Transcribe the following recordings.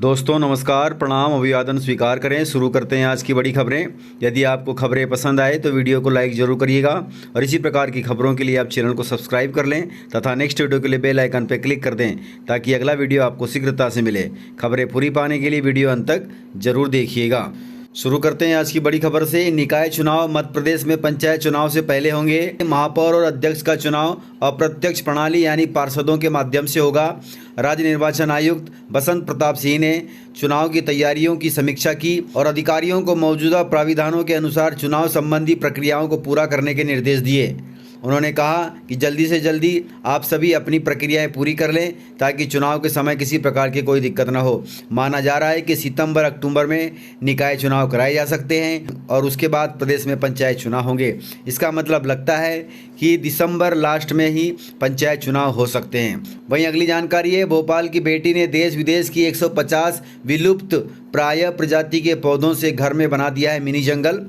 दोस्तों नमस्कार, प्रणाम, अभिवादन स्वीकार करें। शुरू करते हैं आज की बड़ी खबरें। यदि आपको खबरें पसंद आए तो वीडियो को लाइक जरूर करिएगा और इसी प्रकार की खबरों के लिए आप चैनल को सब्सक्राइब कर लें तथा नेक्स्ट वीडियो के लिए बेल आइकन पर क्लिक कर दें ताकि अगला वीडियो आपको शीघ्रता से मिले। खबरें पूरी पाने के लिए वीडियो अंत तक जरूर देखिएगा। शुरू करते हैं आज की बड़ी खबर से। निकाय चुनाव मध्य प्रदेश में पंचायत चुनाव से पहले होंगे। महापौर और अध्यक्ष का चुनाव अप्रत्यक्ष प्रणाली यानी पार्षदों के माध्यम से होगा। राज्य निर्वाचन आयुक्त बसंत प्रताप सिंह ने चुनाव की तैयारियों की समीक्षा की और अधिकारियों को मौजूदा प्राविधानों के अनुसार चुनाव संबंधी प्रक्रियाओं को पूरा करने के निर्देश दिए। उन्होंने कहा कि जल्दी से जल्दी आप सभी अपनी प्रक्रियाएं पूरी कर लें ताकि चुनाव के समय किसी प्रकार की कोई दिक्कत न हो। माना जा रहा है कि सितंबर अक्टूबर में निकाय चुनाव कराए जा सकते हैं और उसके बाद प्रदेश में पंचायत चुनाव होंगे। इसका मतलब लगता है कि दिसंबर लास्ट में ही पंचायत चुनाव हो सकते हैं। वहीं अगली जानकारी है, भोपाल की बेटी ने देश विदेश की 150 विलुप्त प्राय प्रजाति के पौधों से घर में बना दिया है मिनी जंगल।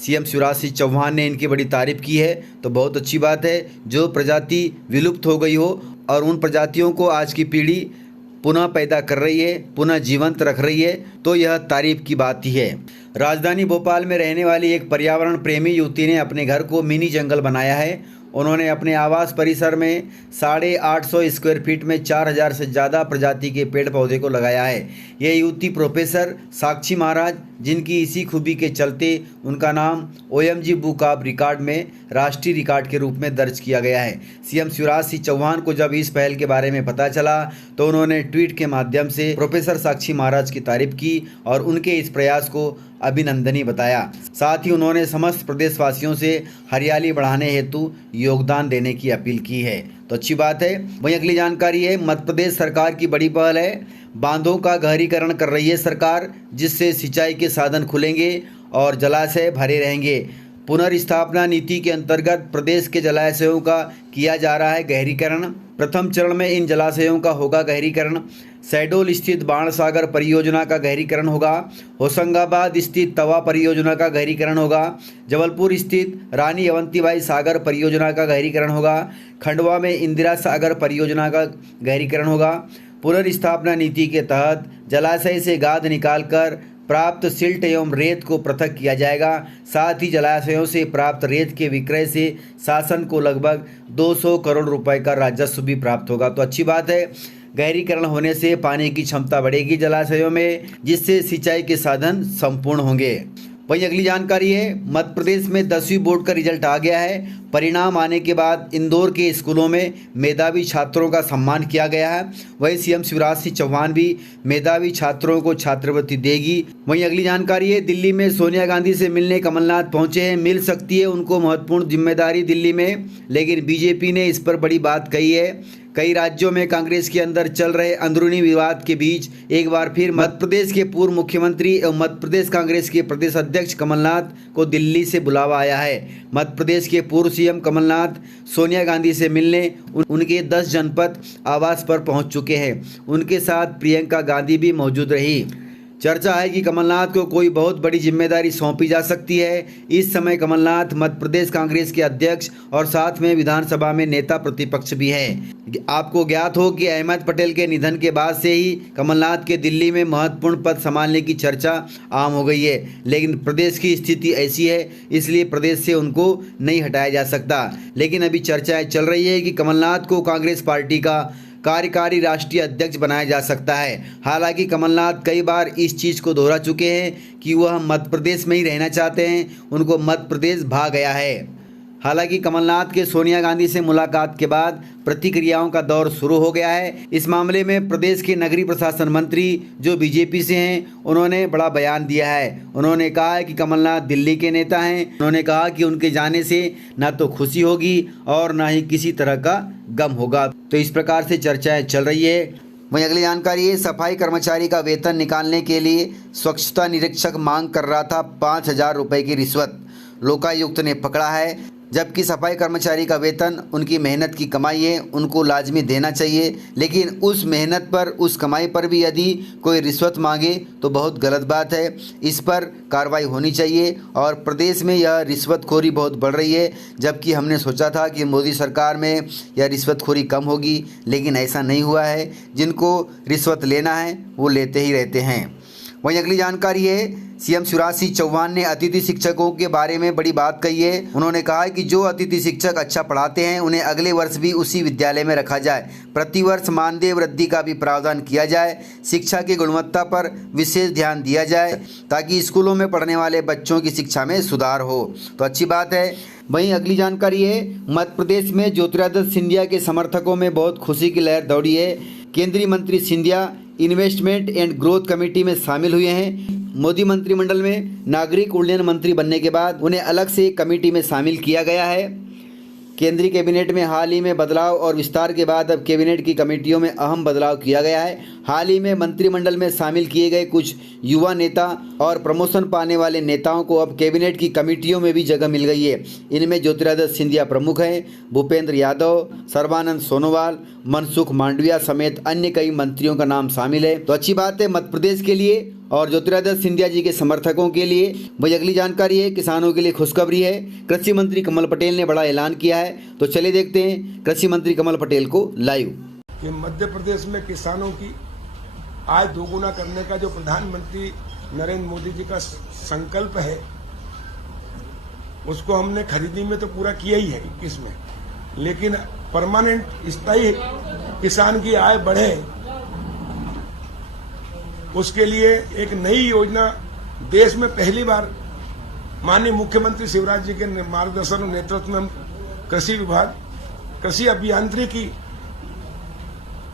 सीएम शिवराज सिंह चौहान ने इनकी बड़ी तारीफ की है, तो बहुत अच्छी बात है। जो प्रजाति विलुप्त हो गई हो और उन प्रजातियों को आज की पीढ़ी पुनः पैदा कर रही है, पुनः जीवंत रख रही है, तो यह तारीफ की बात ही है। राजधानी भोपाल में रहने वाली एक पर्यावरण प्रेमी युवती ने अपने घर को मिनी जंगल बनाया है। उन्होंने अपने आवास परिसर में 850 स्क्वायर फीट में 4000 से ज़्यादा प्रजाति के पेड़ पौधे को लगाया है। यह युवती प्रोफेसर साक्षी महाराज, जिनकी इसी खूबी के चलते उनका नाम OMG बुक ऑफ रिकॉर्ड में राष्ट्रीय रिकॉर्ड के रूप में दर्ज किया गया है। सीएम शिवराज सिंह चौहान को जब इस पहल के बारे में पता चला तो उन्होंने ट्वीट के माध्यम से प्रोफेसर साक्षी महाराज की तारीफ की और उनके इस प्रयास को अभिनंदनीय बताया। साथ ही उन्होंने समस्त प्रदेशवासियों से हरियाली बढ़ाने हेतु योगदान देने की अपील की है, तो अच्छी बात है। वहीं अगली जानकारी है, मध्य प्रदेश सरकार की बड़ी पहल है। बांधों का गहरीकरण कर रही है सरकार, जिससे सिंचाई के साधन खुलेंगे और जलाशय भरे रहेंगे। पुनर्स्थापना नीति के अंतर्गत प्रदेश के जलाशयों का किया जा रहा है गहरीकरण। प्रथम चरण में इन जलाशयों का होगा गहरीकरण। शहडोल स्थित बाणसागर परियोजना का गहरीकरण होगा। होशंगाबाद स्थित तवा परियोजना का गहरीकरण होगा। जबलपुर स्थित रानी अवंतीबाई सागर परियोजना का गहरीकरण होगा। खंडवा में इंदिरा सागर परियोजना का गहरीकरण होगा। पुनर्स्थापना नीति के तहत जलाशय से गाद निकालकर प्राप्त सिल्ट एवं रेत को पृथक किया जाएगा। साथ ही जलाशयों से प्राप्त रेत के विक्रय से शासन को लगभग 200 करोड़ रुपए का राजस्व भी प्राप्त होगा, तो अच्छी बात है। गहरीकरण होने से पानी की क्षमता बढ़ेगी जलाशयों में, जिससे सिंचाई के साधन संपूर्ण होंगे। वहीं अगली जानकारी है, मध्य प्रदेश में 10वीं बोर्ड का रिजल्ट आ गया है। परिणाम आने के बाद इंदौर के स्कूलों में मेधावी छात्रों का सम्मान किया गया है। वहीं सीएम शिवराज सिंह चौहान भी मेधावी छात्रों को छात्रवृत्ति देगी। वहीं अगली जानकारी है, दिल्ली में सोनिया गांधी से मिलने कमलनाथ पहुंचे हैं। मिल सकती है उनको महत्वपूर्ण जिम्मेदारी दिल्ली में, लेकिन बीजेपी ने इस पर बड़ी बात कही है। कई राज्यों में कांग्रेस के अंदर चल रहे अंदरूनी विवाद के बीच एक बार फिर मध्य प्रदेश के पूर्व मुख्यमंत्री एवं मध्य प्रदेश कांग्रेस के प्रदेश अध्यक्ष कमलनाथ को दिल्ली से बुलावा आया है। मध्य प्रदेश के पूर्व सीएम कमलनाथ सोनिया गांधी से मिलने उनके 10 जनपद आवास पर पहुंच चुके हैं। उनके साथ प्रियंका गांधी भी मौजूद रही। चर्चा है कि कमलनाथ को कोई बहुत बड़ी जिम्मेदारी सौंपी जा सकती है। इस समय कमलनाथ मध्य प्रदेश कांग्रेस के अध्यक्ष और साथ में विधानसभा में नेता प्रतिपक्ष भी हैं। आपको ज्ञात हो कि अहमद पटेल के निधन के बाद से ही कमलनाथ के दिल्ली में महत्वपूर्ण पद संभालने की चर्चा आम हो गई है, लेकिन प्रदेश की स्थिति ऐसी है इसलिए प्रदेश से उनको नहीं हटाया जा सकता। लेकिन अभी चर्चाएं चल रही है कि कमलनाथ को कांग्रेस पार्टी का कार्यकारी राष्ट्रीय अध्यक्ष बनाया जा सकता है। हालांकि कमलनाथ कई बार इस चीज़ को दोहरा चुके हैं कि वह मध्य प्रदेश में ही रहना चाहते हैं, उनको मध्य प्रदेश भा गया है। हालांकि कमलनाथ के सोनिया गांधी से मुलाकात के बाद प्रतिक्रियाओं का दौर शुरू हो गया है। इस मामले में प्रदेश के नगरीय प्रशासन मंत्री जो बीजेपी से हैं, उन्होंने बड़ा बयान दिया है। उन्होंने कहा है कि कमलनाथ दिल्ली के नेता हैं। उन्होंने कहा कि उनके जाने से ना तो खुशी होगी और ना ही किसी तरह का गम होगा। तो इस प्रकार से चर्चाएं चल रही है। वहीं अगली जानकारी है, सफाई कर्मचारी का वेतन निकालने के लिए स्वच्छता निरीक्षक मांग कर रहा था 5000 रुपये की रिश्वत। लोकायुक्त ने पकड़ा है। जबकि सफाई कर्मचारी का वेतन उनकी मेहनत की कमाई है, उनको लाजमी देना चाहिए। लेकिन उस मेहनत पर, उस कमाई पर भी यदि कोई रिश्वत मांगे तो बहुत गलत बात है। इस पर कार्रवाई होनी चाहिए। और प्रदेश में यह रिश्वतखोरी बहुत बढ़ रही है, जबकि हमने सोचा था कि मोदी सरकार में यह रिश्वतखोरी कम होगी, लेकिन ऐसा नहीं हुआ है। जिनको रिश्वत लेना है वो लेते ही रहते हैं। वहीं अगली जानकारी है, सीएम शिवराज सिंह चौहान ने अतिथि शिक्षकों के बारे में बड़ी बात कही है। उन्होंने कहा है कि जो अतिथि शिक्षक अच्छा पढ़ाते हैं उन्हें अगले वर्ष भी उसी विद्यालय में रखा जाए। प्रतिवर्ष मानदेय वृद्धि का भी प्रावधान किया जाए। शिक्षा की गुणवत्ता पर विशेष ध्यान दिया जाए ताकि स्कूलों में पढ़ने वाले बच्चों की शिक्षा में सुधार हो। तो अच्छी बात है। वहीं अगली जानकारी है, मध्य प्रदेश में ज्योतिरादित्य सिंधिया के समर्थकों में बहुत खुशी की लहर दौड़ी है। केंद्रीय मंत्री Scindia investment and growth committee में शामिल हुए हैं। मोदी मंत्रिमंडल में नागरिक उड्डयन मंत्री बनने के बाद उन्हें अलग से एक कमेटी में शामिल किया गया है। केंद्रीय कैबिनेट में हाल ही में बदलाव और विस्तार के बाद अब कैबिनेट की कमेटियों में अहम बदलाव किया गया है। हाल ही में मंत्रिमंडल में शामिल किए गए कुछ युवा नेता और प्रमोशन पाने वाले नेताओं को अब कैबिनेट की कमेटियों में भी जगह मिल गई है। इनमें ज्योतिरादित्य सिंधिया प्रमुख हैं। भूपेंद्र यादव, सर्बानंद सोनोवाल, मनसुख मांडविया समेत अन्य कई मंत्रियों का नाम शामिल है। तो अच्छी बात है मध्य प्रदेश के लिए और ज्योतिरादित्य सिंधिया जी के समर्थकों के लिए। वही अगली जानकारी है, किसानों के लिए खुशखबरी है। कृषि मंत्री कमल पटेल ने बड़ा ऐलान किया है। तो चलिए देखते हैं कृषि मंत्री कमल पटेल को लाइव। कि मध्य प्रदेश में किसानों की आय दोगुना करने का जो प्रधानमंत्री नरेंद्र मोदी जी का संकल्प है, उसको हमने खरीदी में तो पूरा किया ही है 21 में, लेकिन परमानेंट स्थायी किसान की आय बढ़े, उसके लिए एक नई योजना देश में पहली बार माननीय मुख्यमंत्री शिवराज जी के मार्गदर्शन और नेतृत्व में हम कृषि विभाग, कृषि अभियांत्रिकी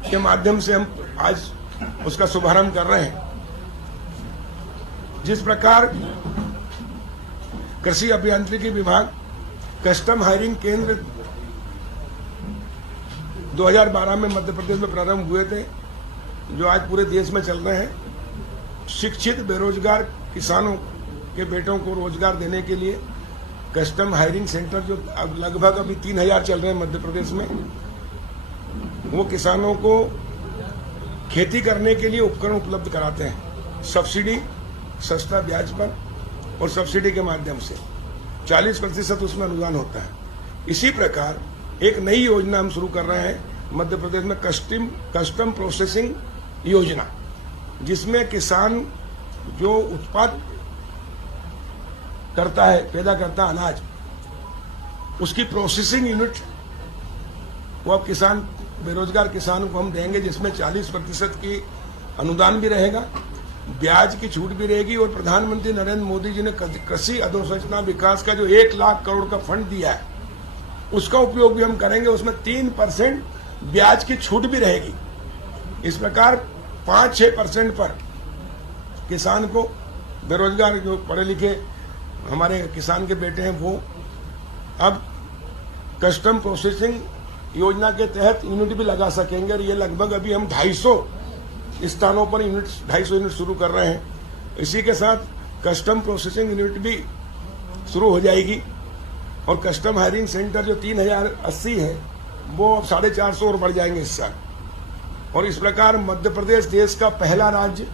के माध्यम से हम आज उसका शुभारंभ कर रहे हैं। जिस प्रकार कृषि अभियांत्रिकी विभाग कस्टम हायरिंग केंद्र 2012 में मध्य प्रदेश में प्रारंभ हुए थे, जो आज पूरे देश में चल रहे हैं। शिक्षित बेरोजगार किसानों के बेटों को रोजगार देने के लिए कस्टम हायरिंग सेंटर जो लगभग अभी 3000 चल रहे हैं मध्य प्रदेश में, वो किसानों को खेती करने के लिए उपकरण उपलब्ध कराते हैं। सब्सिडी, सस्ता ब्याज पर और सब्सिडी के माध्यम से 40% उसमें अनुदान होता है। इसी प्रकार एक नई योजना हम शुरू कर रहे हैं मध्य प्रदेश में, कस्टम प्रोसेसिंग योजना, जिसमें किसान जो उत्पाद करता है, पैदा करता है अनाज, उसकी प्रोसेसिंग यूनिट वो अब किसान, बेरोजगार किसान को हम देंगे, जिसमें 40% की अनुदान भी रहेगा, ब्याज की छूट भी रहेगी। और प्रधानमंत्री नरेंद्र मोदी जी ने कृषि अधोसंरचना विकास का जो 1 लाख करोड़ का फंड दिया है, उसका उपयोग भी हम करेंगे। उसमें 3% ब्याज की छूट भी रहेगी। इस प्रकार 5-6% पर किसान को, बेरोजगार जो पढ़े लिखे हमारे किसान के बेटे हैं, वो अब कस्टम प्रोसेसिंग योजना के तहत यूनिट भी लगा सकेंगे। और ये लगभग अभी हम 250 स्थानों पर 250 यूनिट शुरू कर रहे हैं। इसी के साथ कस्टम प्रोसेसिंग यूनिट भी शुरू हो जाएगी। और कस्टम हायरिंग सेंटर जो 3080 है, वो अब 450 और बढ़ जाएंगे इस साल। और इस प्रकार मध्य प्रदेश देश का पहला राज्य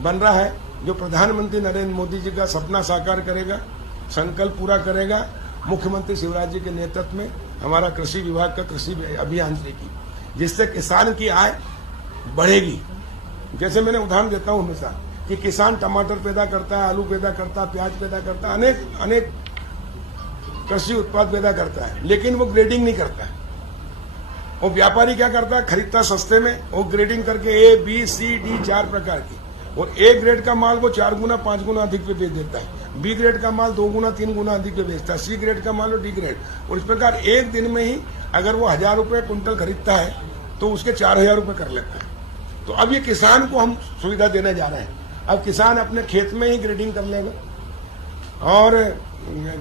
बन रहा है जो प्रधानमंत्री नरेंद्र मोदी जी का सपना साकार करेगा, संकल्प पूरा करेगा। मुख्यमंत्री शिवराज जी के नेतृत्व में हमारा कृषि विभाग का कृषि अभियांत्रिकी, जिससे किसान की आय बढ़ेगी। जैसे मैंने उदाहरण देता हूं हमेशा कि किसान टमाटर पैदा करता है, आलू पैदा करता है, प्याज पैदा करता है, अनेक कृषि उत्पाद पैदा करता है, लेकिन वो ग्रेडिंग नहीं करता है। और व्यापारी क्या करता है, खरीदता सस्ते में और ग्रेडिंग करके A, B, C, D 4 प्रकार की, और A ग्रेड का माल वो 4 गुना 5 गुना अधिक पे बेच देता है, B ग्रेड का माल 2 गुना 3 गुना अधिक पे बेचता है, C ग्रेड का माल और D ग्रेड। और इस प्रकार एक दिन में ही अगर वो 1000 रुपये कुंटल खरीदता है तो उसके 4000 रुपये कर लेता है। तो अब ये किसान को हम सुविधा देने जा रहे हैं। अब किसान अपने खेत में ही ग्रेडिंग कर लेगा, और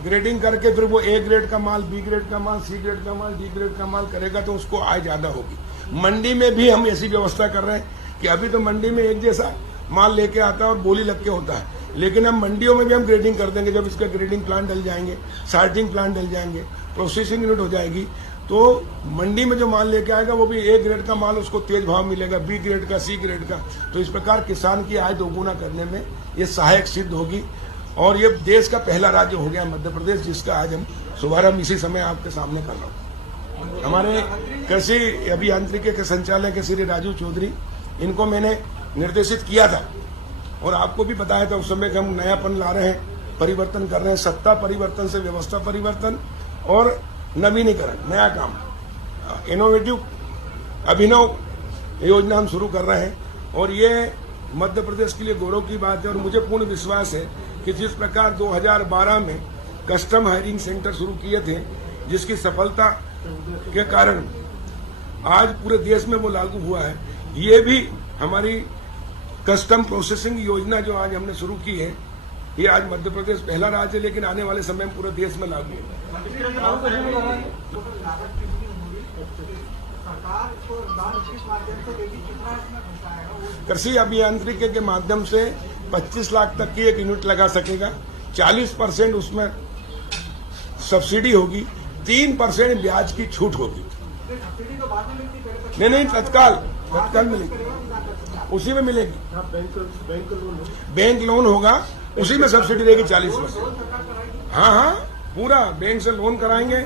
ग्रेडिंग करके फिर वो A ग्रेड का माल, B ग्रेड का माल, C ग्रेड का माल, D ग्रेड का माल करेगा, तो उसको आय ज्यादा होगी। मंडी में भी हम ऐसी व्यवस्था कर रहे हैं कि अभी तो मंडी में एक जैसा माल लेके आता है और बोली लग के होता है। लेकिन हम मंडियों में भी हम ग्रेडिंग कर देंगे। जब इसका ग्रेडिंग प्लांट डल जाएंगे, सार्टिंग प्लांट डल जाएंगे, प्रोसेसिंग यूनिट हो जाएगी, तो मंडी में जो माल लेके आएगा वो भी ए ग्रेड का माल उसको तेज भाव मिलेगा, बी ग्रेड का, सी ग्रेड का। तो इस प्रकार किसान की आय दोगुना करने में ये सहायक सिद्ध होगी। और ये देश का पहला राज्य हो गया मध्य प्रदेश, जिसका आज हम शुभारंभ इसी समय आपके सामने कर रहा हूँ। हमारे कृषि अभियांत्रिकी के संचालक श्री राजू चौधरी, इनको मैंने निर्देशित किया था और आपको भी बताया था उस समय कि हम नयापन ला रहे हैं, परिवर्तन कर रहे हैं, सत्ता परिवर्तन से व्यवस्था परिवर्तन और नवीनीकरण, नया काम, इनोवेटिव अभिनव योजना हम शुरू कर रहे हैं। और ये मध्य प्रदेश के लिए गौरव की बात है। और मुझे पूर्ण विश्वास है कि जिस प्रकार 2012 में कस्टम हायरिंग सेंटर शुरू किए थे, जिसकी सफलता के कारण आज पूरे देश में वो लागू हुआ है, ये भी हमारी कस्टम प्रोसेसिंग योजना जो आज हमने शुरू की है, ये आज मध्य प्रदेश पहला राज्य है, लेकिन आने वाले समय में पूरे देश में लागू है। कृषि अभियांत्रिकी के माध्यम से 25 लाख तक की एक यूनिट लगा सकेगा। 40% उसमें सब्सिडी होगी, 3% ब्याज की छूट होगी। नहीं, तत्काल मिलेगी, उसी में मिलेगी। बैंक लोन होगा, उसी में सब्सिडी देगी 40%। हाँ, पूरा बैंक से लोन कराएंगे।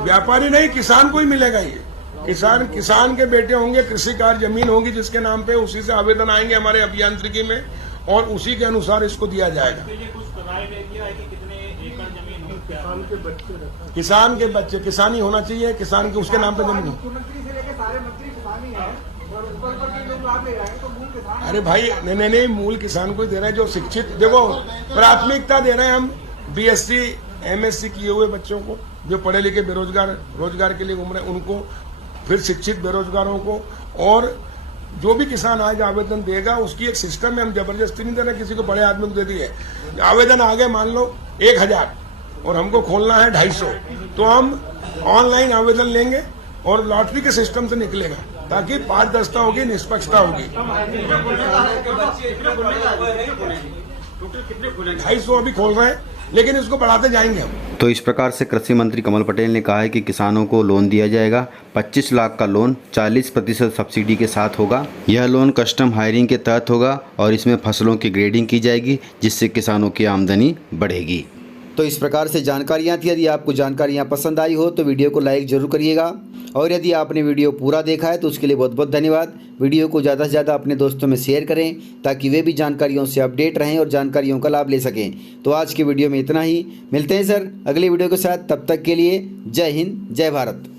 व्यापारी नहीं, किसान को ही मिलेगा ये। किसान के बेटे होंगे, कृषि कार्य जमीन होगी जिसके नाम पे, उसी से आवेदन आएंगे हमारे अभियांत्रिकी में और उसी के अनुसार इसको दिया जाएगा। किसान के बच्चे, किसानी होना चाहिए, किसान के उसके नाम पे जमीन। अरे भाई नहीं, मूल किसान को ही दे रहे हैं जो शिक्षित। देखो, प्राथमिकता दे रहे हैं हम BSc MSc किए हुए बच्चों को, जो पढ़े लिखे बेरोजगार, रोजगार के लिए घूम रहे हैं उनको, फिर शिक्षित बेरोजगारों को। और जो भी किसान आज आवेदन देगा उसकी एक सिस्टम में, हम जबरदस्ती नहीं दे रहे किसी को, बड़े आदमी को दे दिए। आवेदन आ गए मान लो 1000 और हमको खोलना है 250, तो हम ऑनलाइन आवेदन लेंगे और लॉटरी के सिस्टम से निकलेगा, ताकि पारदर्शिता होगी, निष्पक्षता होगी। 250 अभी खोल रहे हैं, लेकिन इसको बढ़ाते जाएंगे हम। तो इस प्रकार से कृषि मंत्री कमल पटेल ने कहा है कि किसानों को लोन दिया जाएगा। 25 लाख का लोन 40% सब्सिडी के साथ होगा। यह लोन कस्टम हायरिंग के तहत होगा और इसमें फसलों की ग्रेडिंग की जाएगी, जिससे किसानों की आमदनी बढ़ेगी। तो इस प्रकार से जानकारियाँ थी। यदि आपको जानकारियाँ पसंद आई हो तो वीडियो को लाइक ज़रूर करिएगा, और यदि आपने वीडियो पूरा देखा है तो उसके लिए बहुत बहुत धन्यवाद। वीडियो को ज़्यादा से ज़्यादा अपने दोस्तों में शेयर करें, ताकि वे भी जानकारियों से अपडेट रहें और जानकारियों का लाभ ले सकें। तो आज की वीडियो में इतना ही, मिलते हैं सर अगली वीडियो के साथ। तब तक के लिए जय हिंद, जय भारत।